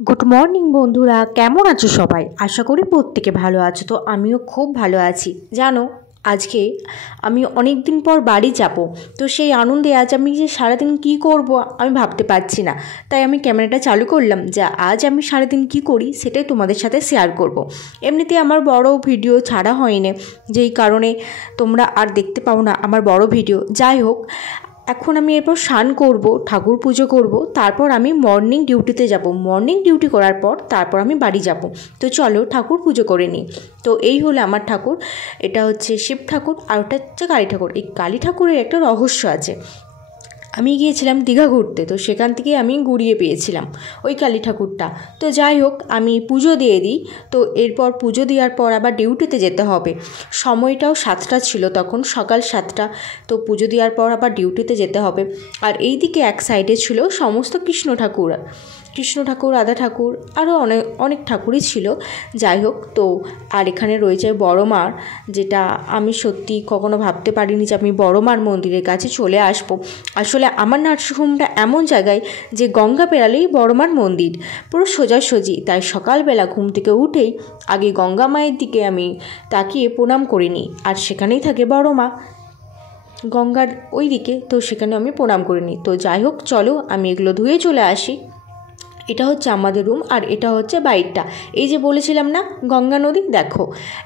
Good morning বন্ধুরা, কেমন আছো সবাই? আশা করি প্রত্যেকে ভালো আছো। তো আমিও খুব ভালো আছি। জানো, আজকে আমি অনেক দিন পর বাড়ি যাব। তো সেই আনন্দে আজ আমি যে সারাদিন কী করব আমি ভাবতে পারছি না। তাই আমি ক্যামেরাটা চালু করলাম যে আজ আমি সারাদিন কী করি সেটাই তোমাদের সাথে শেয়ার করব। এমনিতে আমার বড় ভিডিও ছাড়া হয়নি, যেই কারণে তোমরা আর দেখতে পাও না আমার বড় ভিডিও। যাই হোক, এখন আমি এরপর স্নান করব, ঠাকুর পুজো করব, তারপর আমি মর্নিং ডিউটিতে যাব। মর্নিং ডিউটি করার পর তারপর আমি বাড়ি যাব। তো চলো ঠাকুর পুজো করে নিই। তো এই হলো আমার ঠাকুর। এটা হচ্ছে শিব ঠাকুর আর ওটা হচ্ছে কালী ঠাকুর। এই কালী ঠাকুরের একটা রহস্য আছে। আমি গিয়েছিলাম দীঘা ঘুরতে, তো সেখান থেকে আমি গুড়িয়ে পেয়েছিলাম ওই কালী ঠাকুরটা। তো যাই হোক, আমি পুজো দিয়ে দিই। তো এরপর পুজো দেওয়ার পর আবার ডিউটিতে যেতে হবে। সময়টাও 7টা ছিল তখন, সকাল 7টা। তো পুজো দেওয়ার পর আবার ডিউটিতে যেতে হবে। আর এই দিকে এক সাইডে ছিল সমস্ত কৃষ্ণ ঠাকুর, রাধা ঠাকুর, আরও অনেক অনেক ঠাকুরই ছিল। যাই হোক, তো আর এখানে রয়েছে বড় মার, যেটা আমি সত্যি কখনো ভাবতে পারিনি যে আমি বড় মার মন্দিরের কাছে চলে আসবো। আসলে আমার নার্সিংহোমটা এমন জায়গায় যে গঙ্গা পেরালেই বড় মার মন্দির, পুরো সোজাসুজি। তাই সকালবেলা ঘুম থেকে উঠেই আগে গঙ্গা মায়ের দিকে আমি তাকিয়ে প্রণাম করে নিই। আর সেখানেই থাকে বড় মা, গঙ্গার ওই দিকে। তো সেখানে আমি প্রণাম করে নিই। তো যাই হোক, চলো আমি এগুলো ধুয়ে চলে আসি। এটা হচ্ছে আমাদের রুম আর এটা হচ্ছে বাইরটা। এই যে বলেছিলাম না গঙ্গা নদী, দেখো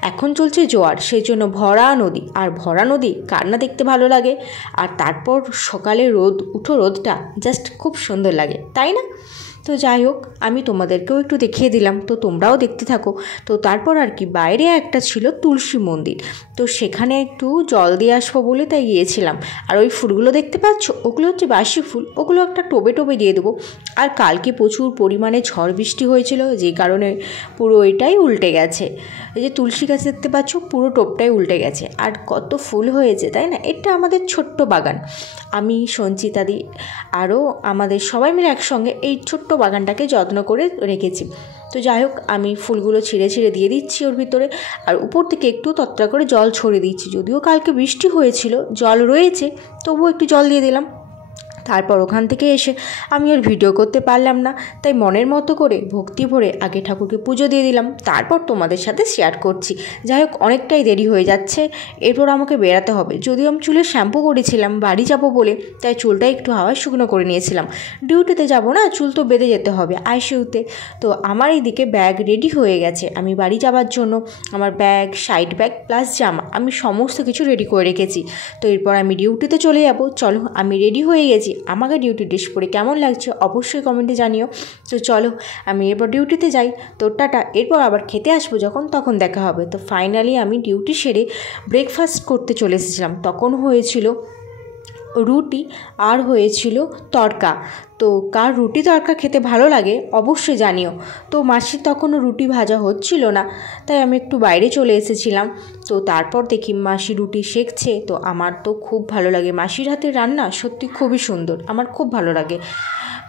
এখন চলছে জোয়ার, সেই জন্য ভরা নদী। আর ভরা নদী কার না দেখতে ভালো লাগে? আর তারপর সকালে রোদটা জাস্ট খুব সুন্দর লাগে, তাই না? তো যাই হোক, আমি তোমাদেরকেও একটু দেখিয়ে দিলাম, তো তোমরাও দেখতে থাকো। তো তারপর আর কি, বাইরে একটা ছিল তুলসী মন্দির, তো সেখানে একটু জল দিয়ে আসবো বলে তাই গিয়েছিলাম। আর ওই ফুলগুলো দেখতে পাচ্ছ, ওগুলো হচ্ছে বাসি ফুল, ওগুলো একটা টোবে টোবে দিয়ে দেবো। আর কালকে প্রচুর পরিমাণে ঝড় বৃষ্টি হয়েছিল, যে কারণে পুরো এটাই উল্টে গেছে। এই যে তুলসী গাছ দেখতে পাচ্ছ, পুরো টোপটাই উল্টে গেছে। আর কত ফুল হয়েছে, তাই না? এটা আমাদের ছোট্ট বাগান। আমি, সঞ্চিতাদি, আরও আমাদের সবাই মিলে একসঙ্গে এই ছোট্ট বাগানটাকে যত্ন করে রেখেছি। তো যাই হোক, আমি ফুলগুলো ছিঁড়ে ছিঁড়ে দিয়ে দিচ্ছি ওর ভিতরে। আর উপর থেকে একটু তত্রা করে জল ছড়িয়ে দিচ্ছি। যদিও কালকে বৃষ্টি হয়েছিল, জল রয়েছে, তবুও একটু জল দিয়ে দিলাম। তারপর ওখান থেকে এসে আমি আর ভিডিও করতে পারলাম না, তাই মনের মতো করে ভক্তি ভরে আগে ঠাকুরকে পুজো দিয়ে দিলাম, তারপর তোমাদের সাথে শেয়ার করছি। যাই হোক, অনেকটাই দেরি হয়ে যাচ্ছে, এরপর আমাকে বেরাতে হবে। যদিও আমি চুলে শ্যাম্পু করেছিলাম বাড়ি যাব বলে, তাই চুলটা একটু হাওয়ায় শুকনো করে নিয়েছিলাম। ডিউটিতে যাব না, চুল তো বেঁধে যেতে হবে আইসিইউতে। তো আমার এইদিকে ব্যাগ রেডি হয়ে গেছে আমি বাড়ি যাওয়ার জন্য। আমার ব্যাগ, সাইড ব্যাগ প্লাস জামা, আমি সমস্ত কিছু রেডি করে রেখেছি। তো এরপর আমি ডিউটিতে চলে যাব। চলো, আমি রেডি হয়ে গেছি। আমাকে ডিউটি ড্রেস পরে কেমন লাগছে অবশ্যই কমেন্টে জানিও। তো চলো আমি এরপর ডিউটিতে যাই। তো টাটা, এরপর আবার খেতে আসবো যখন, তখন দেখা হবে। তো ফাইনালি আমি ডিউটি সেরে ব্রেকফাস্ট করতে চলে এসেছিলাম। তখন হয়েছিল রুটি আর হয়েছিল তড়কা। তো কার রুটি তড়কা খেতে ভালো লাগে অবশ্যই জানিও। তো মাসির তখনও রুটি ভাজা হচ্ছিল না, তাই আমি একটু বাইরে চলে এসেছিলাম। তো তারপর দেখি মাসি রুটি সেঁকছে। তো আমার তো খুব ভালো লাগে, মাসির হাতের রান্না সত্যি খুবই সুন্দর, আমার খুব ভালো লাগে।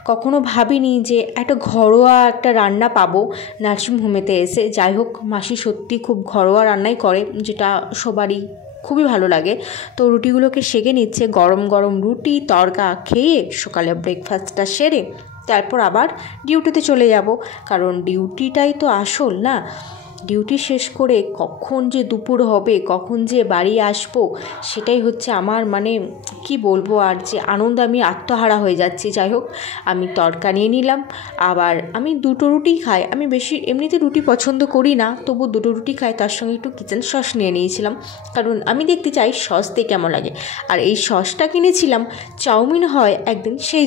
কখনো ভাবিনি যে একটা ঘরোয়া একটা রান্না পাবো নার্সিংহোমেতে এসে। যাই হোক, মাসি সত্যি খুব ঘরোয়া রান্নাই করে, যেটা সবারই খুবই ভালো লাগে। তো রুটিগুলোকে সেঁকে নিচ্ছে, গরম গরম রুটি তড়কা খেয়ে সকালে ব্রেকফাস্টটা সেরে তারপর আবার ডিউটিতে চলে যাব। কারণ ডিউটিটাই তো আসল না। ডিউটি শেষ করে কখন যে দুপুর হবে, কখন যে বাড়ি আসবো, সেটাই হচ্ছে আমার কি বলবো, আর যে আনন্দ আমি আত্মহারা হয়ে যাচ্ছি। যাই হোক, আমি তড়কা নিয়ে নিলাম। আবার আমি 2টো রুটি খাই, আমি বেশি এমনিতে রুটি পছন্দ করি না, তবু 2টো রুটি খাই। তার সঙ্গে একটু কিচেন সস নিয়ে নিয়েছিলাম, কারণ আমি দেখতে চাই সস দিয়ে কেমন লাগে। আর এই সসটা কিনেছিলাম চাউমিন হয় একদিন, সেই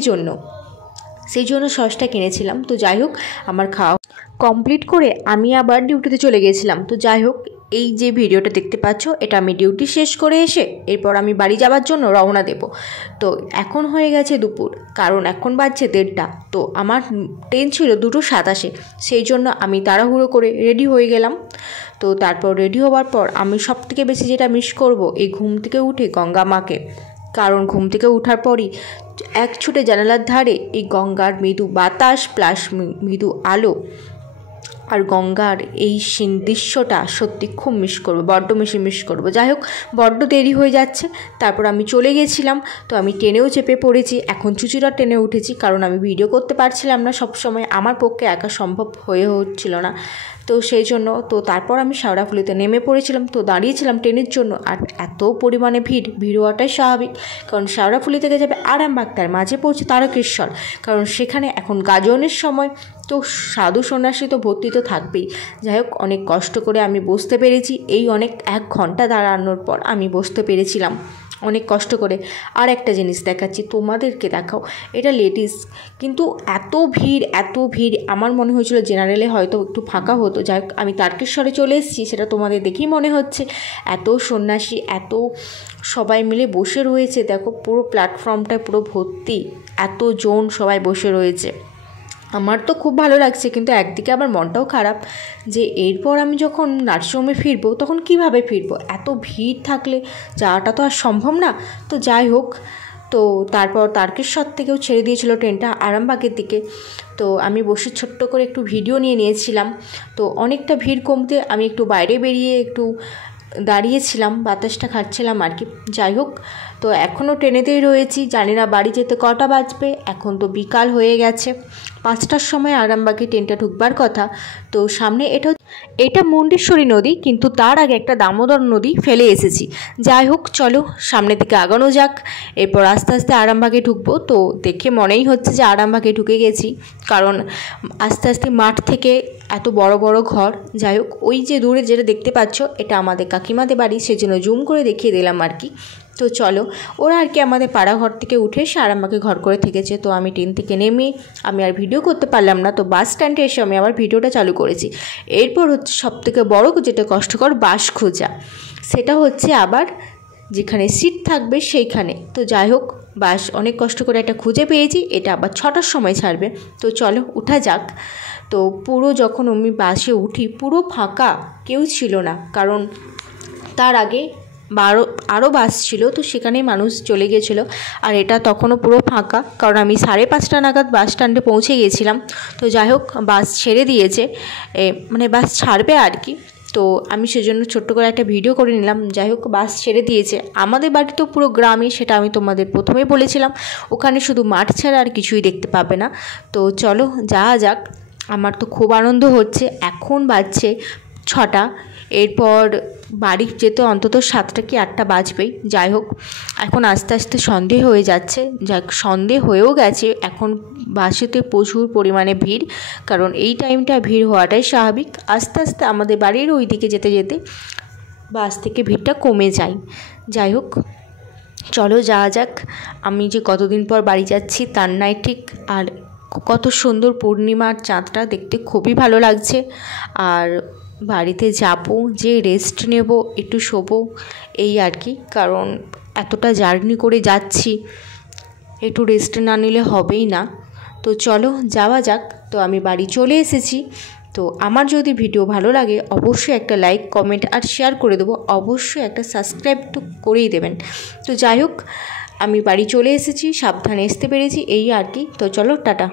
জন্য সসটা কিনেছিলাম। তো যাই হোক, আমার খাওয়া কমপ্লিট করে আমি আবার ডিউটিতে চলে গেছিলাম। তো যাই হোক, এই যে ভিডিওটা দেখতে পাচ্ছ, এটা আমি ডিউটি শেষ করে এসে এরপর আমি বাড়ি যাওয়ার জন্য রওনা দেব। তো এখন হয়ে গেছে দুপুর, কারণ এখন বাজছে 1:30টা। তো আমার ট্রেন ছিল 2:27, সেই জন্য আমি তাড়াহুড়ো করে রেডি হয়ে গেলাম। তো তারপর রেডি হওয়ার পর আমি সবথেকে বেশি যেটা মিস করব, এই ঘুম থেকে উঠে গঙ্গা মাকে। কারণ ঘুম থেকে ওঠার পরই এক ছুটে জানালার ধারে এই গঙ্গার মৃদু বাতাস প্লাস মৃদু আলো আর গঙ্গার এই দৃশ্যটা সত্যি খুব মিস করবো, বড্ড মিস করবো। যাই হোক, বড্ড দেরি হয়ে যাচ্ছে। তারপর আমি চলে গেছিলাম, তো আমি ট্রেনেও চেপে পড়েছি। এখন চুঁচুড়ার ট্রেনে উঠেছি, কারণ আমি ভিডিও করতে পারছিলাম না সব সময়, আমার পক্ষে একা সম্ভব হয়ে হচ্ছিল না। তো সেই জন্য তারপর আমি শেওড়াফুলিতে নেমে পড়েছিলাম, তো দাঁড়িয়েছিলাম ট্রেনের জন্য। আর এত পরিমাণে ভিড় হওয়াটাই স্বাভাবিক, কারণ শেওড়াফুলি থেকে যাবে আরামবাগ, তার মাঝে পড়ছে তারকেশ্বর, কারণ সেখানে এখন গাজনের সময়, তো সাধু সন্ন্যাসী তো ভর্তি তো থাকবেই। যাই হোক, অনেক কষ্ট করে আমি বসতে পেরেছি। এই অনেক 1 ঘন্টা দাঁড়ানোর পর আমি বসতে পেরেছিলাম অনেক কষ্ট করে। আর একটা জিনিস দেখাচ্ছি, তোমাদেরকে দেখাও, এটা লেডিস, কিন্তু এত ভিড়, আমার মনে হয়েছিল জেনারেলে হয়তো একটু ফাঁকা হতো। যাই হোক, আমি তারকেশ্বরে চলে এসেছি, সেটা তোমাদের দেখেই মনে হচ্ছে। এত সন্ন্যাসী, এত সবাই মিলে বসে রয়েছে, দেখো পুরো প্ল্যাটফর্মটা পুরো ভর্তি, এত জন সবাই বসে রয়েছে। আমার তো খুব ভালো লাগছে, কিন্তু একদিকে আবার মনটাও খারাপ যে এরপর আমি যখন নার্সিংহোমে ফিরবো তখন কিভাবে ফিরবো, এত ভিড় থাকলে যাওয়াটা তো আর সম্ভব না। তো যাই হোক, তো তারপর তারকেশ্বর থেকেও ছেড়ে দিয়েছিল ট্রেনটা আরামবাগের দিকে। তো আমি বসে ছোট্ট করে একটু ভিডিও নিয়েছিলাম। তো অনেকটা ভিড় কমতে আমি একটু বাইরে বেরিয়ে একটু দাঁড়িয়েছিলাম, বাতাসটা খাচ্ছিলাম আর কি। যাই হোক, তো এখনও ট্রেনেতেই রয়েছি, জানি না বাড়ি যেতে কটা বাজবে। এখন তো বিকাল হয়ে গেছে, 5টার সময় আরামবাগে ট্রেনটা ঢুকবার কথা। তো সামনে এটা মুন্ডেশ্বরী নদী, কিন্তু তার আগে একটা দামোদর নদী ফেলে এসেছি। যাই হোক, চলো সামনের দিকে আগানো যাক। এরপর আস্তে আস্তে আরামবাগে ঢুকবো। তো দেখে মনেই হচ্ছে যে আরামবাগে ঢুকে গেছি, কারণ আস্তে আস্তে মাঠ থেকে এত বড় বড় ঘর। যাই হোক, ওই যে দূরে যেটা দেখতে পাচ্ছ, এটা আমাদের কাকিমাদের বাড়ি, সেজন্য জুম করে দেখিয়ে দিলাম আর কি। তো চলো, ওরা আর কি আমাদের পাড়া ঘর থেকে উঠে এসে আরামবাগে ঘর করে থেকেছে। তো আমি ট্রেন থেকে নেমে আমি আর ভিডিও করতে পারলাম না, তো বাস স্ট্যান্ডে এসে আমি আবার ভিডিওটা চালু করেছি। এরপর হচ্ছে সবথেকে বড় যেটা কষ্টকর, বাস খোঁজা। সেটা হচ্ছে আবার যেখানে সিট থাকবে সেইখানে। তো যাই হোক, বাস অনেক কষ্ট করে একটা খুঁজে পেয়েছি, এটা আবার 6টার সময় ছাড়বে। তো চলো উঠা যাক। তো পুরো যখন আমি বাসে উঠি, পুরো ফাঁকা, কেউ ছিল না, কারণ তার আগে আরও বাস ছিল, তো সেখানেই মানুষ চলে গিয়েছিলো। আর এটা তখনও পুরো ফাঁকা, কারণ আমি 5:30 নাগাদ বাস স্ট্যান্ডে পৌঁছে গিয়েছিলাম। তো যাই হোক, বাস ছেড়ে দিয়েছে, মানে বাস ছাড়বে আর কি। তো আমি সেজন্য ছোট্ট করে একটা ভিডিও করে নিলাম। যাই হোক, বাস ছেড়ে দিয়েছে। আমাদের বাড়ি তো পুরো গ্রামে, সেটা আমি তোমাদের প্রথমেই বলেছিলাম, ওখানে শুধু মাঠ ছাড়া আর কিছুই দেখতে পাবে না। তো চলো যাওয়া যাক। আমার তো খুব আনন্দ হচ্ছে। এখন বাজছে 6টা, এরপর বাড়ি যেতে অন্তত 7টা কি 8টা বাজবেই। যাই হোক, এখন আস্তে আস্তে সন্ধে হয়ে যাচ্ছে। যাক, সন্ধে হয়েও গেছে। এখন বাসেতে প্রচুর পরিমাণে ভিড়, কারণ এই টাইমটা ভিড় হওয়াটাই স্বাভাবিক। আস্তে আস্তে আমাদের বাড়ির ওই দিকে যেতে যেতে বাস থেকে ভিড়টা কমে যায়। যাই হোক, চলো যাওয়া যাক। আমি যে কতদিন পর বাড়ি যাচ্ছি তার নাই ঠিক। আর কত সুন্দর পূর্ণিমার চাঁদটা দেখতে খুবই ভালো লাগছে। আর বাড়িতে যাবো, যে রেস্ট নেব, একটু শোবো, এই আর কি। কারণ এতটা জার্নি করে যাচ্ছি, একটু রেস্ট না নিলে হবেই না। তো চলো যাওয়া যাক। তো আমি বাড়ি চলে এসেছি। তো আমার যদি ভিডিও ভালো লাগে অবশ্যই একটা লাইক, কমেন্ট আর শেয়ার করে দেবো। অবশ্যই একটা সাবস্ক্রাইব তো করেই দেবেন। তো যাই হোক, আমি বাড়ি চলে এসেছি, সাবধানে আসতে পেরেছি, এই আর কি। তো চলো, টাটা।